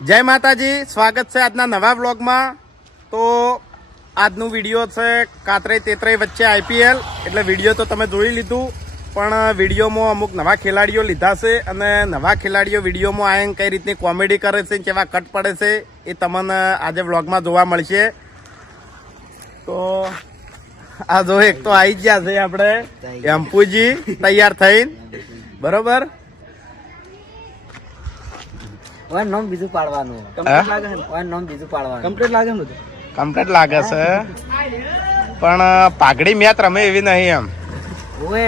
જય માતાજી, સ્વાગત છે આજના નવા વ્લોગમાં. તો આજનું વિડીયો છે કાતરાઈ તેતરાઈ વચ્ચે આઈપીએલ. એટલે વિડીયો તો તમે જોઈ લીધું, પણ વિડીયોમાં અમુક નવા ખેલાડીઓ લીધા છે અને નવા ખેલાડીઓ વિડીયોમાં આવીને કઈ રીતની કોમેડી કરે છે, કેવા કટ પડે છે એ તમને આજે વ્લોગમાં જોવા મળશે. તો આ જો એક તો આવી ગયા છે આપણે એમ્પુજી તૈયાર થઈને, બરોબર. નામ બીજું પાડવાનું નામ બીજું પાડવાનું કમ્પ્લીટ લાગે છે, પણ પાઘડી મેચ રમે એવી નહીં એમ. ઓએ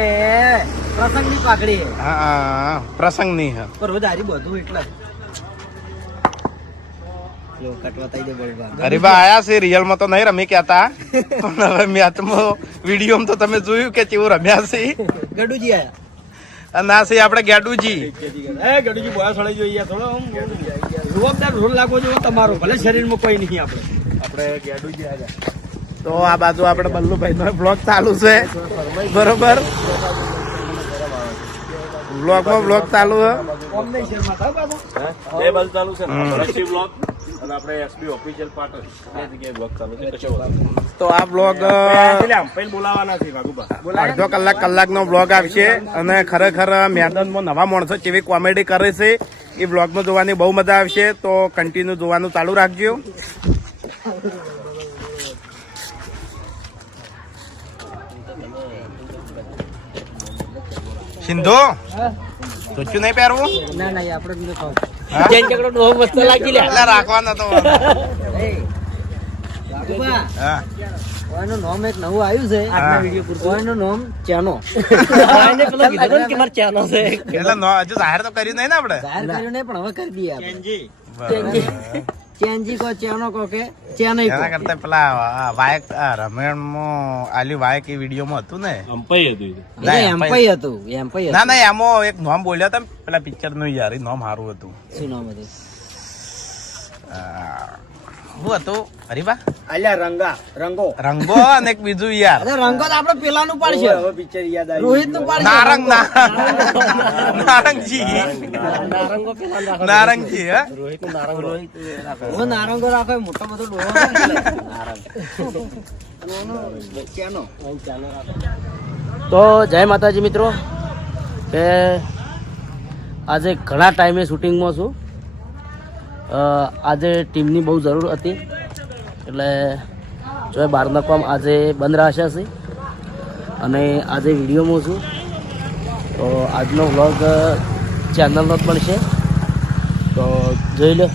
પ્રસંગની પાકડી હા, પ્રસંગની હે પર વધારે બધું એટલે લો કટવાતાઈ દે બોલવા ગરીબા આયા છે. રિયલ માં તો નહીં રમી કહેતા, પણ હવે મેચમાં વિડીયો તો તમે જોયું કે કેવું રમ્યા છે. ગડુજી આયા ના છે આપણે ગેડુજી. ગડુજી બોયા સળાઈ જોઈએ થોડો જવાબદાર રોલ લાગવો જોઈએ તમારો, ભલે શરીરમાં કોઈ નહીં. આપણે ગેડુજી આયા. તો આ બાજુ આપણે બલ્લુભાઈ નો બ્લોગ ચાલુ છે, બરોબર. બ્લોગ ચાલુ છે. તો આ બ્લોગ અડધો કલાક નો બ્લોગ આવશે અને ખરેખર મેદાનમાં નવા માણસો કેવી કોમેડી કરે છે એ બ્લોગમાં જોવાની બહુ મજા આવશે. તો કન્ટિન્યુ જોવાનું ચાલુ રાખજો. સિંધુ તું નહીં પહેરવું? ના ના આપણે રાખવાનો તો ઓયનું નામ એક નવું આવ્યું છે આજના વિડિયો પૂરતું. ઓયનું નામ ચાનો ચાનો છે એટલે હજુ જાહેર તો કર્યું નહીં ને આપણે. જાહેર કર્યું નહીં, પણ હવે કરી દઈએ આપણે. ચેનજી કો ચાનો કો કે ચાનો એના કરતા પેલા વાયક રમેણમાં આલી વાયક એ વિડીયોમાં હતું ને, એમ્પાઈ હતું. ના ના એમાં એક નામ બોલ્યા હતા પેલા પિક્ચર નું યાર, એ નામ સારું હતું. શું નામ હતું? શું હતું? હરીબા અલ્યા રંગો રંગો અને એક બીજું યાર. રંગો તો આપડે પેલાનું પાડશે. હવે પિક્ચર યાદ આવ્યું. રોહિત નું પાડશે. નારંગજી હે રોહિત નું નારંગો રાખો મોટો બધો ડોહો તો જય માતાજી મિત્રો, કે આજે ઘણા ટાઈમે શૂટિંગમાં છું. આજે ટીમની બહુ જરૂર હતી, એટલે જો બહારના કામ આજે બંધ રાખ્યા છે અને આજે વિડીયોમાં છું. તો આજનો વ્લોગ ચેનલનો જ બનશે, તો જોઈ લો.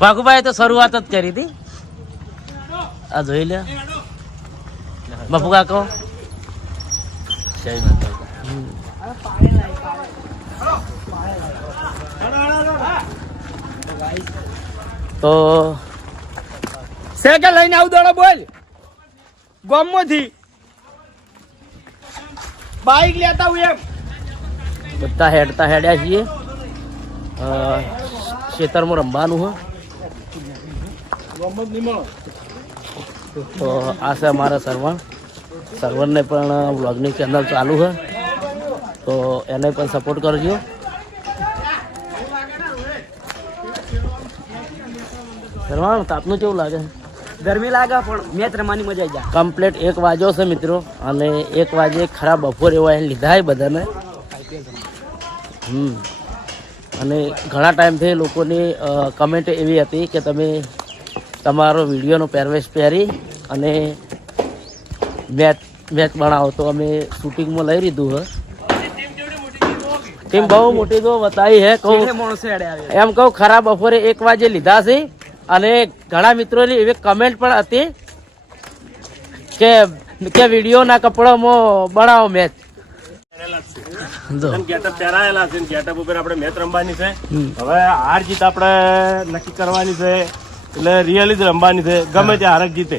વાઘુભાઈ તો શરૂઆત જ કરી હતી. આ જોઈ લે બાપુ કાકો. જય માતા. તો સાયકલ લઈને આવું દોડો બોલ ગામમાંથી બાઈક લેતા હું એમ બધા હેડ્યા છીએ. ખેતરમાં રમવાનું હોય. તો આ છે અમારા સર્વરને પણ વ્લોગની ચેનલ ચાલુ છે, તો એને પણ સપોર્ટ કરજો. સર્વણ તાપનું કેવું લાગે? ગરમી લાગે, પણ મેચ રમવાની મજા આવી જાય. કમ્પ્લીટ 1 વાગ્યો છે મિત્રો, અને 1 વાગે ખરાબ બપોર એવા એને લીધા બધાને. અને ઘણા ટાઈમથી લોકોની કમેન્ટ એવી હતી કે તમે તમારો વિડીયોનો પહેરવેશ પહેરી અને મેચ બનાવો. તો અમે શૂટિંગમાં લઈ લીધું છે. ટીમ બહુ મોટી તો બતાવી હે, કહું એમ કહું. ખરાબ બપોરે 1 વાગે લીધા છે, અને ઘણા મિત્રોની એવી કમેન્ટ પણ હતી કે વિડીયોના કપડામાં બનાવો મેચ. ગેટઅપ ઉપર આપણે મેચ રમવાની છે. હવે હાર જીત આપણે નક્કી કરવાની છે, એટલે રિયલી જ રમવાની છે. ગમે તે હારક જીતે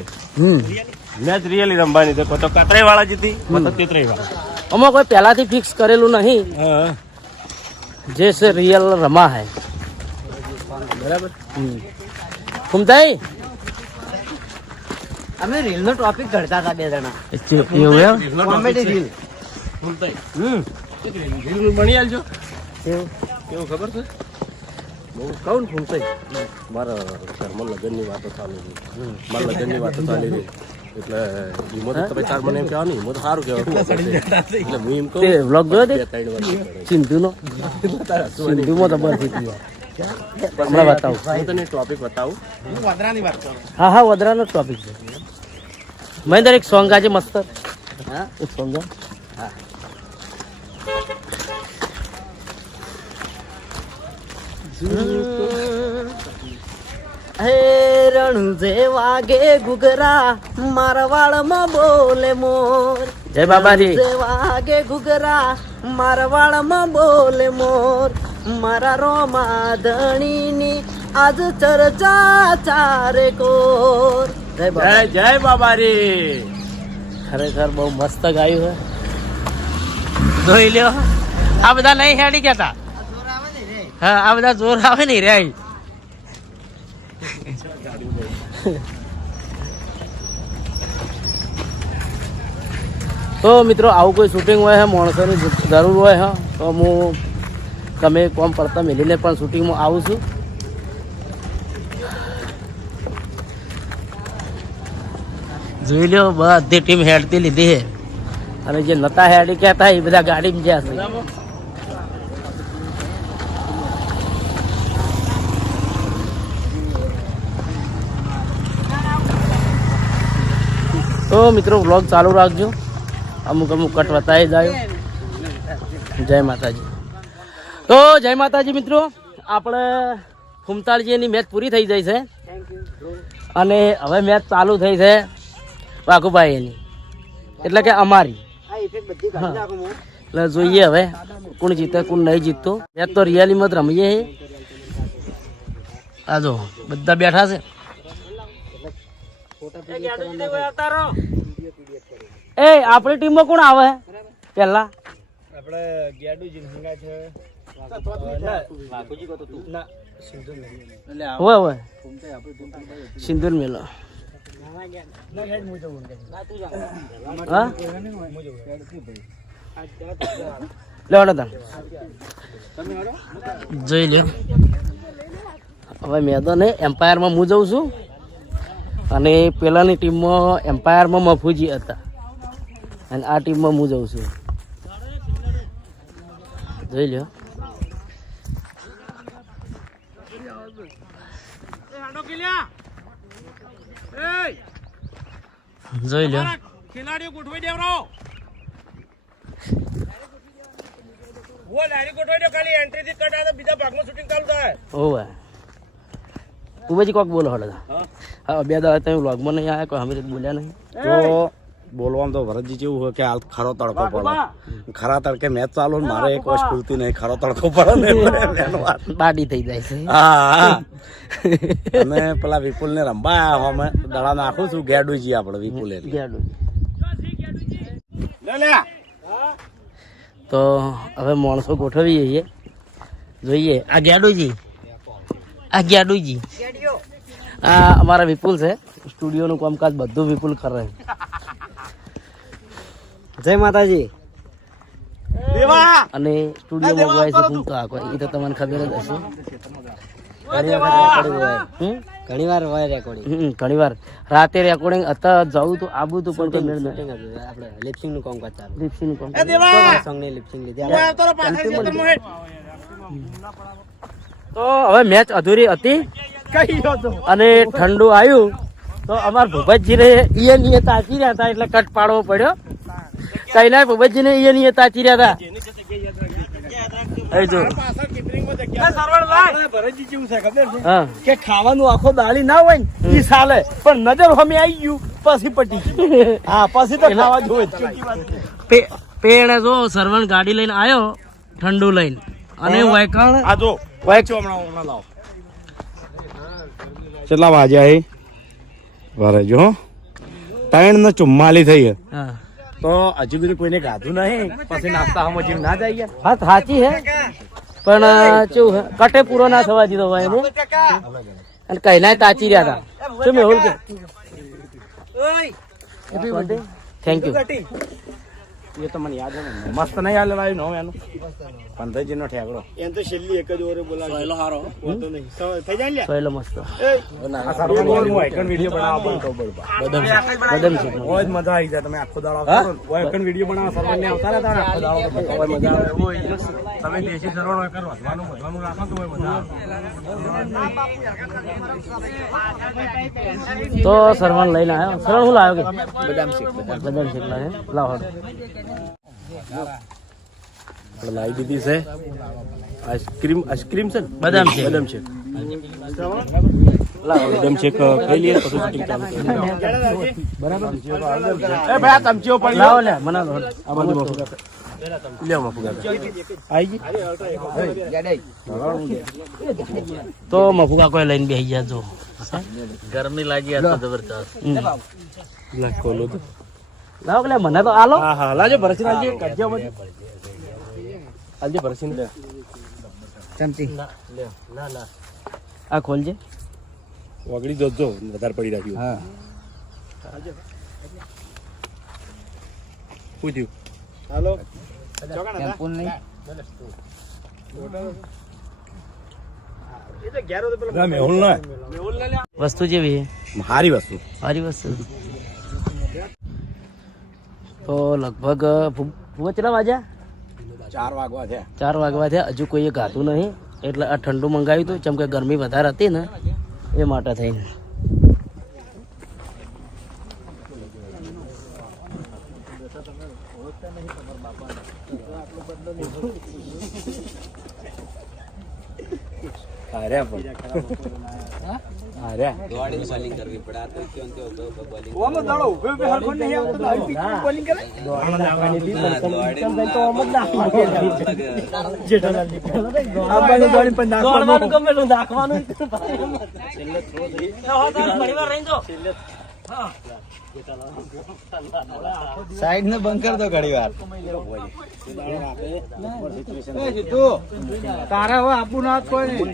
મેચ રિયલી રમવાની છે. તો કાતરાઈ વાળા જીતી, તો તેતરાઈ વાળા. આમાં કોઈ પહેલાથી ફિક્સ કરેલું નહીં, જે છે રિયલ રમા હે. બરાબર. કુમતાઈ અમે રીલ નો ટોપિક ઘડતા હતા 2 જણા. Comedy reel. બની આલજો. કેવું ખબર છે? હું કહું ને ફૂમસાઈ મારા ઘરમાં લગ્નની વાતો ચાલી રહી મારા લગ્નની વાતો ચાલી રહી એટલે ઈમો તો તમે ચાર મને એમ કહેવા નહીં ઈમો તો સારું કહેવાય એટલે હું એમ કહું તે વ્લોગ જોયો તે 3 વાર સિંધુનો સિંધુમાં તો બસ હમણાં બતાવું હું તને ટોપિક બતાવું હા હા વડોદરાનો ટોપિક છે મહેન્દ્ર એક સોંગ આજે મસ્ત હા એક સોંગ હા હે રણુજે વાગે ઘુઘરા મારવાડમાં બોલે મોર જય બાબાજી વાગે ઘુઘરા મારવાડમાં બોલે મોર મારા રોમા ધણીની આજ ચર્ચા ચારે કોર જય બાબારી ખરેખર બહુ મસ્ત ગાયું છે જોઈ લ્યો આ બધા નહીં હેડી કેતા હા આ બધા જોર આવે નહીં રે તો મિત્રો આવું કોઈ શૂટિંગ હોય માણસોની જરૂર હોય તો હું તમે કોમ પડતા મેલીને પણ શૂટિંગમાં આવું છું જોઈ લો બધી ટીમ હેડતી લીધી છે અને જે નતા હેડી કહેતા એ બધા ગાડીમાં જ્યાં છે તો મિત્રો વ્લોગ ચાલુ રાખજો અમુક અમુક કટ બતાવી જાય જય માતાજી તો જય માતાજી મિત્રો આપણે ફૂમતાળજીની મેચ પૂરી થઈ જાય છે અને હવે મેચ ચાલુ થઈ છે વાઘુભાઈ એની એટલે કે અમારી એટલે જોઈએ હવે કોણ જીતે કોણ નહીં જીતતો મેચ તો રિયાલીમાં જ રમીએ આ જો બધા બેઠા છે એ આપણી ટીમમાં કોણ આવે પેલા આપણે ગેડુજી હંગા છે હોય હોય સિંદૂર મેલો હા લેવાડો તા જોઈ લ્યો હવે મેદાન એમ્પાયરમાં હું જઉં છું અને પેલાની ટીમમાં એમ્પાયરમાં મફુજી હતા અને આ ટીમમાં હું જઉં છું જોઈ લ્યો જોઈ લ્યો ખેલાડીઓ ગોઠવાઈ દેવરો વો ડાયરી ગોઠવાઈ દો ખાલી એન્ટ્રી થી કટ આવે બીજા ભાગમાં શૂટિંગ ચાલુ થાય ઓવે ઉભેજી કોક બોલો હળે હા બે દાડા તમે વ્લોગમાં નહીં આવ્યા કોઈ હમીર બોલ્યા નહીં તો બોલવામાં તો ભરતજી જેવું હોય કે હાલ ખરો તડકો પડે ખરા તડકે મેચ ચાલુ ને મારે એક વર્ષ ખુલતી નહીં ખરો તડકો પડે ને એટલે બાડી થઈ જાય છે હા અમે પેલા વિપુલ ને રંબા અમે દડા નાખું છું ગેડુજી આપણે વિપુલ ગેડું લે લે તો હવે માણસો ગોઠવીએ છીએ જોઈએ આ ગેડુજી આ અમારા વિપુલ છે સ્ટુડિયોનું કામકાજ બધું વિપુલ કરે જય માતાજી અને સ્ટુડિયોમાં ગવાય છે શું તો આ કોઈ એ તો તમને ખબર જ હશે ઘણી વાર રાતે રેકોર્ડિંગ હતા જવું તો આવું તો પણ આપણે લિપસિંગ નું કામકાજ ચાલુ લિપસિંગ નું કામ સોંગ ની લિપસિંગ લીધી તો હવે મેચ અધૂરી હતી અને ઠંડુ આવ્યું તો અમાર ભૂપતજીને ઈએ તાચી રહ્યા હતા એટલે કટ પાડવો પડ્યો કઈ ના ભૂપતજીને ઈએ તાચી રહ્યા હતા કે ખાવાનું આખો દાળી ના હોય ને ચાલે પણ નજર અમે આવી ગયું પછી પટી હા પછી તો ખાવા જોવે પેણે જો સરવણ ગાડી લઈને આવ્યો ઠંડુ લઈને અને વાયકણ આ જો હમણાં લાવો કેટલા વાગ્યા એ વારે જો 3:44 થઈ હા તો હજુ સુધી કોઈને ગાધું નહીં પછી નાસ્તા હમ જીવ ના જાય વાત સાચી હે પણ કેવું હે કટે પૂરો ના થવા દીધો હોય એને અને કઈ ના તાચી રહ્યા હતા શું મેહુલ કે થેન્ક યુ એ તો મને યાદ છે ને. મસ્ત નહીં હાલ લાવ્યું નો એનું પંથઈજી નો ઠેકડો એમ તો છેલ્લી એક જ ઓવરે બોલાવી સોયલો હારો થઈ જાય ને સોયલો મસ્ત આ સરવાનું હું આઈકન વિડીયો બનાવવા પણ ખબર બદામ શેક બહુ જ મજા આવી જાય તમે આખો દાડો કરો ને આઈકન વિડીયો બનાવવા સરવાને આવતા રહેતા ને આખો દાડો બહુ મજા આવે તમે દેશી સરવણ હોય કરો વધવાનું રાખો તો હોય મજા આવે તો સરવણ લઈને આવ્યો સરવણ શું લાવ્યો કે બદામ શેક લાવે લાવો આપણે લાવી દીધી છે આઈસ્ક્રીમ છે ને બદામ શેક બદામ શેક બદામ શેક ખાઈ લઈએ પછી શૂટિંગ ચાલુ કરીએ. એ ભાઈ આ ચમચીઓ પડી લાવો લે મને લો. આ બાજુ મફુગા લે મફુગા આવી ગઈ તો મફુકા કોઈ લઈને બેસી ગયા જો ગરમી લાગી આ તો જબરદસ્ત લા ખોલો તો લાવો કે લે મને તો આલો હા હા લાજો ભરસી લાવજો કાઢજો બધું આલજો ભરસી લે ચમચી આ ખોલજે વગડી જોજો વધારે પડી રાખ્યું હા પૂછ્યું હાલો ટેમ્પોન નહીં મેહુલ ના વસ્તુ જેવી સારી વસ્તુ સારી વસ્તુ તો લગભગ ભૂવા કેટલા વાગ્યા 4 વાગવા છે 4 વાગવા થયા હજુ કોઈએ ગાતું નહીં એટલે આ ઠંડુ મંગાવ્યું હતું જેમ કે ગરમી વધારે હતી ને એ માટે થઈને અરે પણ અરે ઓમો દાડો ઉભે ઉભે હરખો નહીં આવતો તો આવી પીચ બોલિંગ કરે દોડ નાખવાની હતી તો ઓમ જ નાખવાનું જેઠાલાલની આ બાજુ દોડી પણ દોડવાનું ગમે એટલું નાખવાનું સાઈડ ને બંધ કર દો ઘડી વાર તારે હવે આપવું ના કોઈ નહીં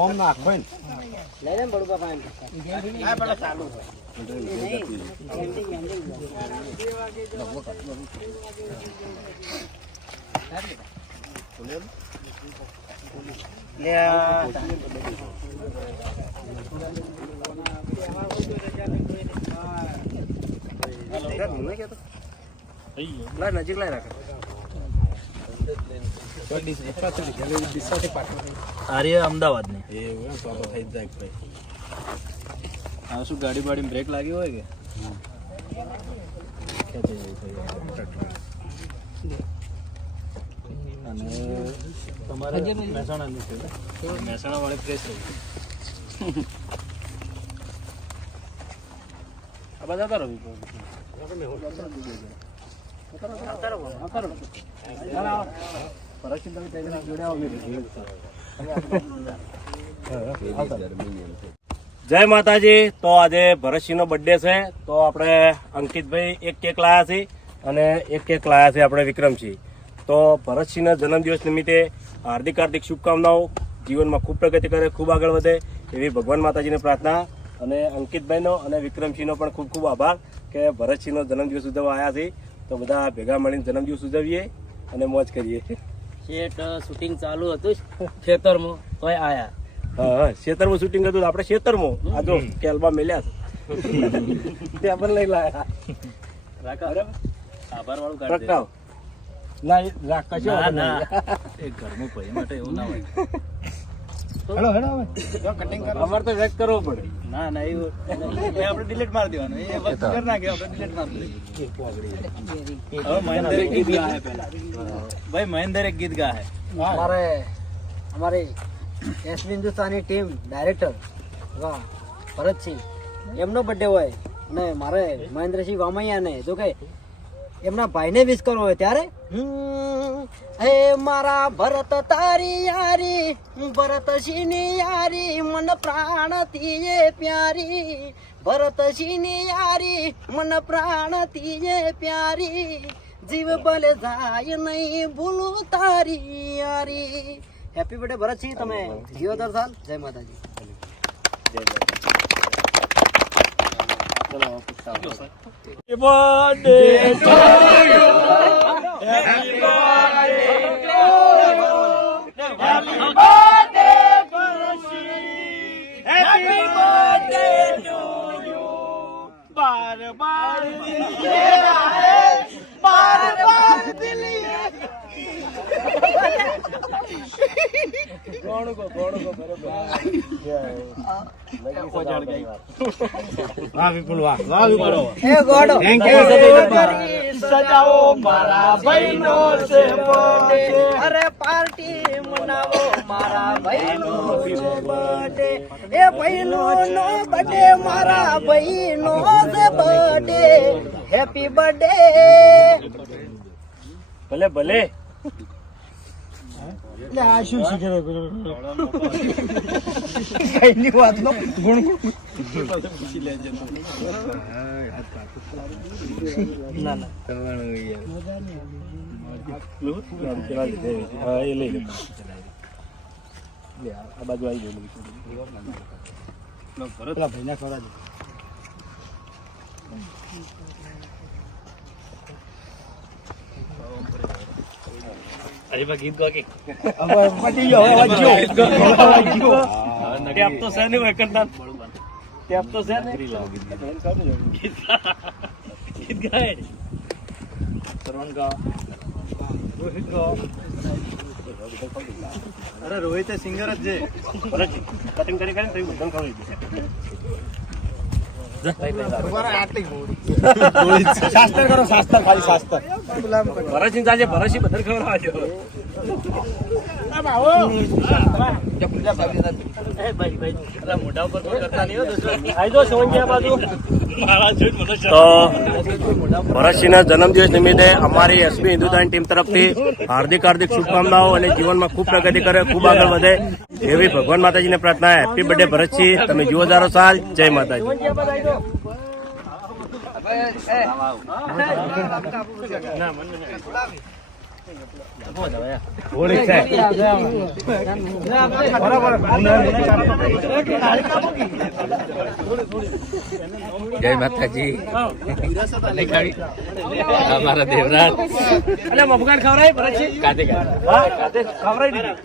ઓમ નાખો ને લઈને બડુકા પાણી આ પેલા ચાલુ નજીક લાઈ રાખે અમદાવાદ ને એવું તો થઈ જાય ભાઈ હા શું ગાડી બાડી બ્રેક લાગી હોય કે અને તમારે મહેસાણાની છે મહેસાણા વાળી પ્રેસ આ બધા કરો જય માતાજી. તો આજે ભરતસિંહ નો બર્થડે છે તો આપણે અંકિતભાઈ એક કેક લાયા છે અને એક કેક લાયા છે આપણે વિક્રમસિંહ. તો ભરતસિંહ ના જન્મદિવસ નિમિત્તે હાર્દિક હાર્દિક શુભકામનાઓ. જીવનમાં ખૂબ પ્રગતિ કરે, ખૂબ આગળ વધે એવી ભગવાન માતાજીને પ્રાર્થના. અને અંકિતભાઈનો અને વિક્રમસિંહનો પણ ખૂબ ખૂબ આભાર કે ભરતસિંહનો જન્મદિવસ ઉજવવા આવ્યા છે. તો બધા ભેગા મળીને જન્મદિવસ ઉજવીએ અને મોજ કરીએ. શૂટિંગ ચાલુ હતું ખેતરમાં તોય આયા. હા ખેતરમાં શૂટિંગ હતું આપણે ખેતરમાં આ જો કેલબા મેલ્યા છે ટેબલ લઈ લાયા આભાર વાળું પ્રગટાવ. ના રાખ કશો ના ના એ ઘરનું ભાઈ માટે એવું ના હોય. હેલો હેલો અમારે તો વેક કરવો પડે. ના ના એવું આપણે ડિલીટ મારી દેવાનું એ વસ્તુ કરી નાખ્યો આપણે ડિલીટ મારી દઈએ. હવે મહેન્દ્ર એક ગીત ગાય પહેલા ભાઈ મહેન્દ્ર એક ગીત ગાય हमारे એસબી હિન્દુસ્તાની ટીમ ડાયરેક્ટર વાહ ભરતસિંહ એમનો બર્થડે હોય અને મારે મહેન્દ્રસિંહ વામૈયાને જો કે એમના ભાઈને વિશ કરવો હોય ત્યારે હે મારા ભરત તારી યારી ભરતસિંહની યારી મન પ્રાણથી એ પ્યારી ભરતસિંહની યારી મન પ્રાણથી એ પ્યારી જીવ ભલે જાય નહીં ભૂલું તારી યારી. હેપી બર્થડે ભરતસિંહ, તમે જીવો દર સાલ. જય માતાજી. એ ગોડો સજાવો મારા ભાઈનો છે બર્થડે. અરે પાર્ટી મનાવો મારા ભાઈનો છે બર્થડે. એ ભાઈનો નો બર્થડે મારા ભાઈનો છે બર્થડે. Happy birthday. ભલે ભલે કઈની વાત નો ગુણ ના ના હા એ લઈ લે આ બાજુ આવી ગયું. ગીત ગા કે ટેપ તો છે ને વેકરદાન ટેપ તો છે ને ગીત ગાય અરે રોહિત સિંગર જ છે. કટિંગ કરી કરીને તો બધું ખવડાવી દીધું. શાસ્ત્ર કરો શાસ્ત્ર ખાલી શાસ્ત્ર ભરતસિંહ આજે ભરતસિંહ બધા ખવડાવજો. મોઢા ઉપર કોઈ કરતા નહીં હો દોસ્તો. તો ભરતસિંહના જન્મદિવસ નિમિત્તે અમારી એસબી હિન્દુસ્તાની ટીમ તરફથી હાર્દિક હાર્દિક શુભકામનાઓ અને જીવનમાં ખૂબ પ્રગતિ કરે, ખૂબ આગળ વધે એવી ભગવાન માતાજીને પ્રાર્થના. હેપી બર્થડે ભરતસિંહ, તમે જીવો દારો સાલ. જય માતાજી. જય માતાજી. અમારા દેવરાજ અને મફગાન ખવડાય ભરતસિંહ કાતે ખવડાવી દીધી.